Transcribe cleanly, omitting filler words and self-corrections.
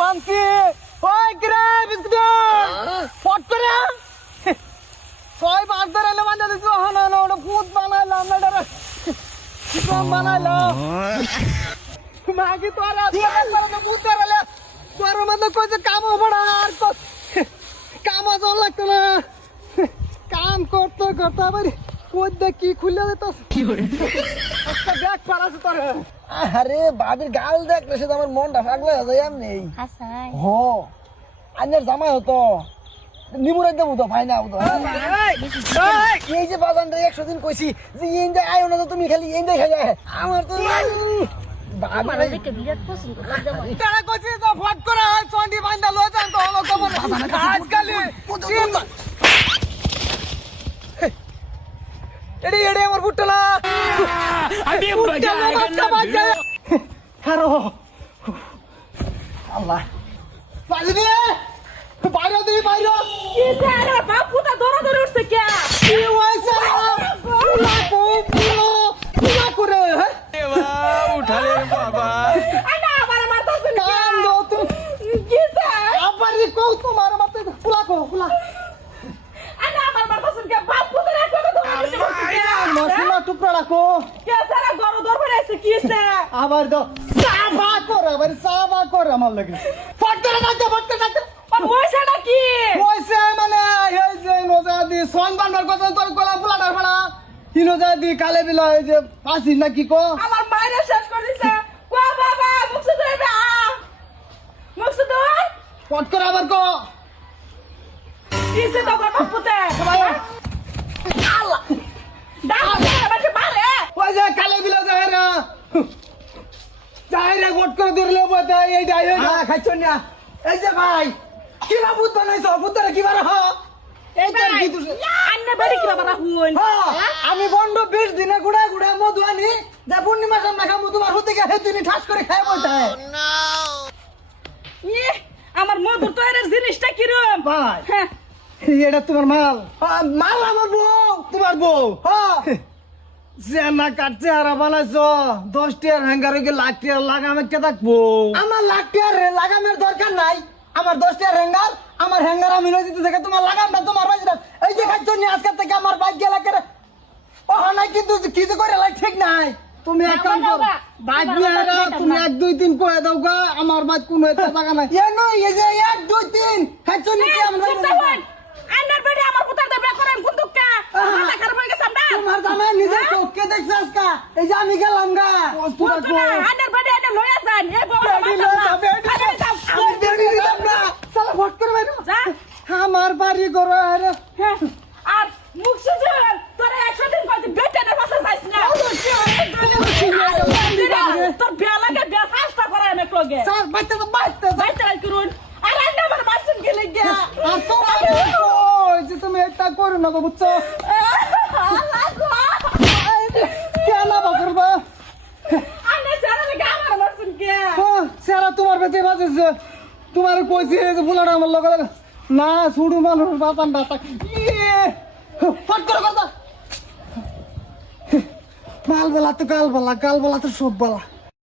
বানছি ওই কিরে বিস্কুট ফট করে ছয় পাঁচ ধরে এলে বান্ধা দিচ্ছ না না ওটা ভূত বানাইলাম না এটা কিরম বানাইলাম মাগি তোরা ভূত ধরালে তোর মধ্যে কইছে কাম পড়া আর কাম জল লাগতো না কাম করতে করতে আবার কই দেখ কি খুলে দিত কি করে একটা ব্যাগ পারাছে তোর আরে বাবির গাল দেখলে সে আমার মনটা পাগলা হয়ে যায় এমনি হাসাই হো আন্নের জামাই হতো নিমুরাই দেবো তো ভাই না এই যে বাজানটা 100 দিন কইছি যে ইন্দে আয়ো না তো তুমি খালি ইন্দে খাই আমার তো আমার দেখে বিরাট পছন্দ লজ্জা পাই তারা কইছে তো ফট করে চন্ডি বান্দা লই যান তো হলো খবর আজকাল এডি এডি আমার বুটলা আমি বাজা হারো আল্লাহ পাজি দে বাইরে দি বাইরে কি রে বাপু তা দৌড়া দৌড়ে উঠছে কে কি হইছে পুলা করে হ্যাঁ উঠালে বাবা আনা আমার মারতা শুন কাম দো তুমি কি স্যার আবারই কও তোমার মাতে পুলা কো পুলা আনা আমার মারতা শুন কে বাপু তো রাখো তো মশলা টুকরা রাখো কে স্যার গরো দরবার আছে কি স্যার আবার দাও সাবা কর আমার লাগে ফটকে রাখতে আর ওইসাটা কি পয়সা মানে এই যে নজাদি সন বানবার কথা তোর গলা ফুলাটার পাড়া কি নজাদি কালে বিলা এই যে পাসি না কি কো আমার মাইরে শেষ করে দিছে কো বাবা মুখে ধরে মুখে ধর ফটকে আবার কো কিসে তো বাপুতে আল্লাহ ডালে বাজে মারে ওই যে কালে বিলা যায়রা যায়রা ফট করে ধরলে বতা এই ডাই না খাইছ না এই যে ভাই কি বাবুত বানাইছ বুতরে কি বারা হ এই তোর কি তুই আন্নে বাড়ি কি বাবা রাহুন আমি বন্ধ 20 দিনে গুড়া গুড়া মধু আনি যা পূর্ণিমা সামনে খাবো তোমার হতে গেছে তুমি ঠাস করে খায় বলতে আমার মধুর তৈরের জিনিসটা কি রকম ভাই এটা তোমার মাল মাল আমার বউ তোমার বউ না কাটছে আর বানাইছ 10 টিয়ার হ্যাঙ্গার হয়ে লাখ টিয়ার লাগামে কে থাকবো আমার লাখ টিয়ার লাগামের দরকার নাই আমার 10 টিয়ার হ্যাঙ্গার আমার হ্যাঙ্গার আমি লই দিতে থেকে তোমার লাগামটা তোমার বাজরা এই যে খাচ্ছ নি আজকে থেকে আমার বাইক গেলা করে ও নাই কিন্তু কি যে করে লাই ঠিক নাই তুমি এক কাম করো বাইক নিয়ে তুমি 1 2 3 কয়ে দাও গা আমার বাইক কোনো একটা জায়গা নাই এ নই এই যে 1 2 3 খাচ্ছ নি কি আমরা আন্নার বাড়ি আমার পুতার দেবে করেন কুন্দুকটা মাথা খারাপ হয়ে গেছে আমরা তোমার জামাই নিজে চোখকে দেখছস কা এই যে আমি গেলাম গা আন্নার বাড়ি আন্নার লয়া যান এই বাবা সালা ভট করে বাইরে যা আমার বাড়ি করো আরে আর মুখ সুজন তোরা 100 দিন কইতে বেটা না পাশে যাইছ না তোর বিয়া লাগে বিয়া ফাস্টা করে না কোগে স্যার বাইতে যাইতে করুন আর আন্না আমার বাসন গেলে গিয়া আর তোমার ওই যে তুমি এটা করো না গো বুঝছো কেন করবা আন্না সারা লাগে আমার বাসন কে সারা তোমার বেঁচে বাজেছে তোমার কইছি যে বুলাটা আমার লগে না ছুড়ু মানুষ বাতান বাতা ফট করে কথা কাল বেলা তো সব বেলা